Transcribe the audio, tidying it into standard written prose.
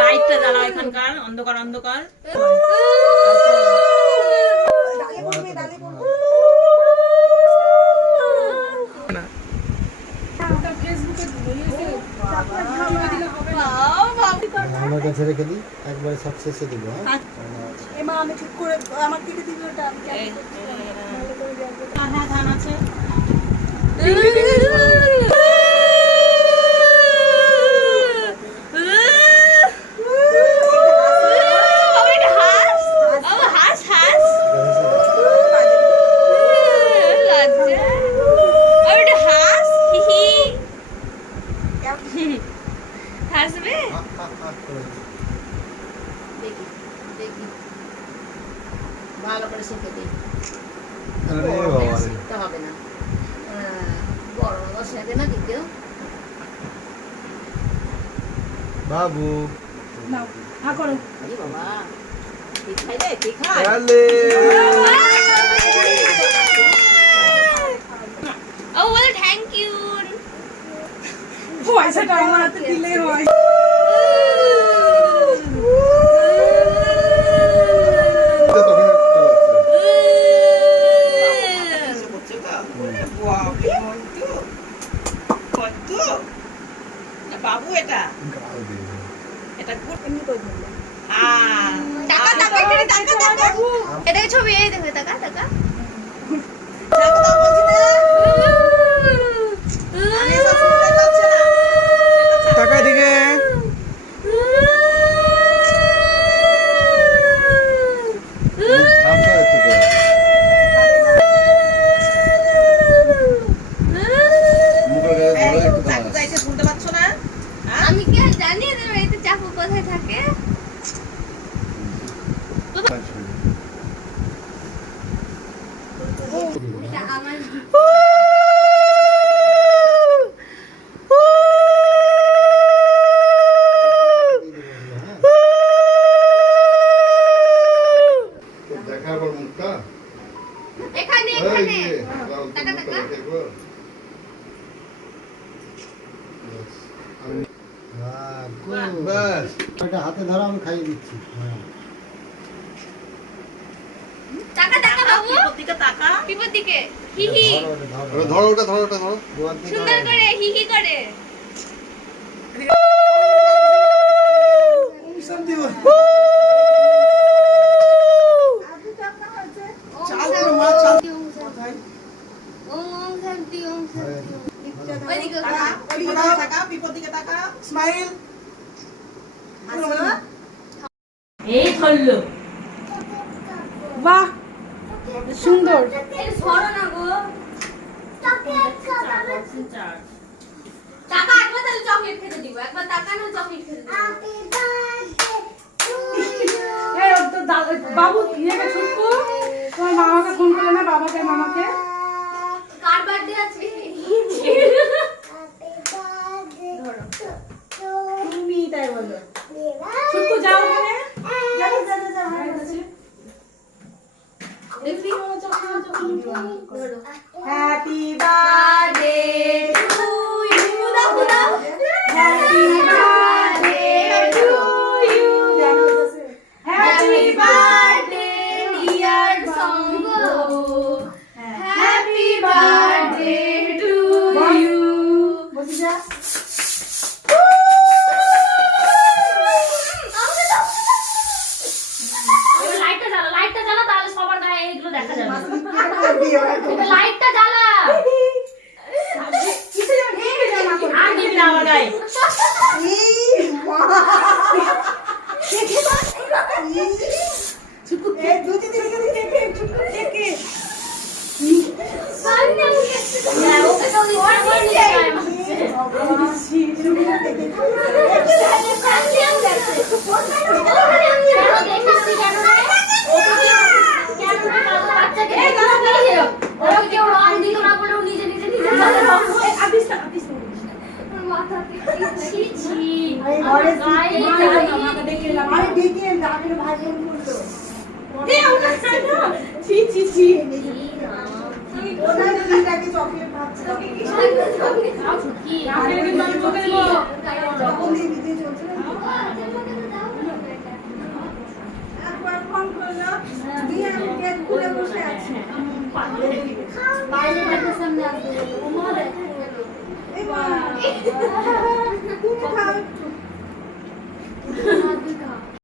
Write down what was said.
লাইটটা জ্বালাও এখানকার, অন্ধকার অন্ধকার। আমার কাছে রেখে দিই, একবারে সব শেষে দিব। এমা আমি ঠিক করে আমার কেটে দিবি ওটা। হ্যাঁ ধান আছে। ভালো করে শিখে দিই, শিখতে হবে না। বড় বসে দে না দিকেও বাবু নাও হা করো। আরে বাবা ঠিক খাই রে, ঠিক খাই। ও বলে থ্যাংক ইউ। পয়সাটা আমার হাতে দিলে হয়। বাবু এটা এটা এমনি করে দিলাম। টাকা টাকা এখানে টাকা টাকা এটাকে ছবি এই দেখো টাকা টাকা টাকা দাও বলছি না আমি সব শুনতে পাচ্ছি না টাকা দিকে শুনতে পাচ্ছ না? আমি কি আর জানি যে বাড়িতে চাকু কোথায় থাকে? এটা আমার দেখাবার মুখটা এখানে এখানে টাকা টাকা বাস এটা হাতে ধরো, আমি খাইয়ে দিচ্ছি। টাকা টাকা বাবু বিপত্তিকে টাকা বিপদ দিকে হি হি ধরো ওটা, ধরো ওটা, ধরো সুন্দর করে হি হি করে চাল করে মা চাল ওম শান্তি ওম শান্তি ওইদিকে টাকা ওইদিকে টাকা বিপত্তিকে টাকা স্মাইল। এই ধরলো বাহ সুন্দর। এই সরো না গো টাকা একবার তাহলে চকলেট খেতে দিব, একবার টাকা না চকলেট খেতে দিব। এই ওর তো বাবু ইয়েকে ছুটকু তোমার মামাকে ফোন করে না, বাবাকে মামাকে। কার বার্থডে আছে? তুমি তাই বলো। ছুটকু যাও ওখানে, যাও যাও যাও ভাই কাছে। দেখি মামা চকলেট ধরো। Happy birthday to you. দাও দাও। Happy birthday to you. Happy birthday dear সঙ্গ। Happy birthday to you. বসে যা। লাইটটা জ্বালা তাহলে সবার গায়ে এগুলো দেখা যাবে। এটা লাইটটা জ্বালা। কিসে যাবে? কিসে যাবে না করে? আর দিবি না আমার গায়ে ছুটকু এ দুটি দিকে দেখে ছুটকু দেখে। পারি না মুখে। না ওকে তো ওর নিয়ে যায় মাঝে। চকলেট ছুটকি আমাকে কিন্তু আমি বকে দেবো। বাইরে সামনে আসবে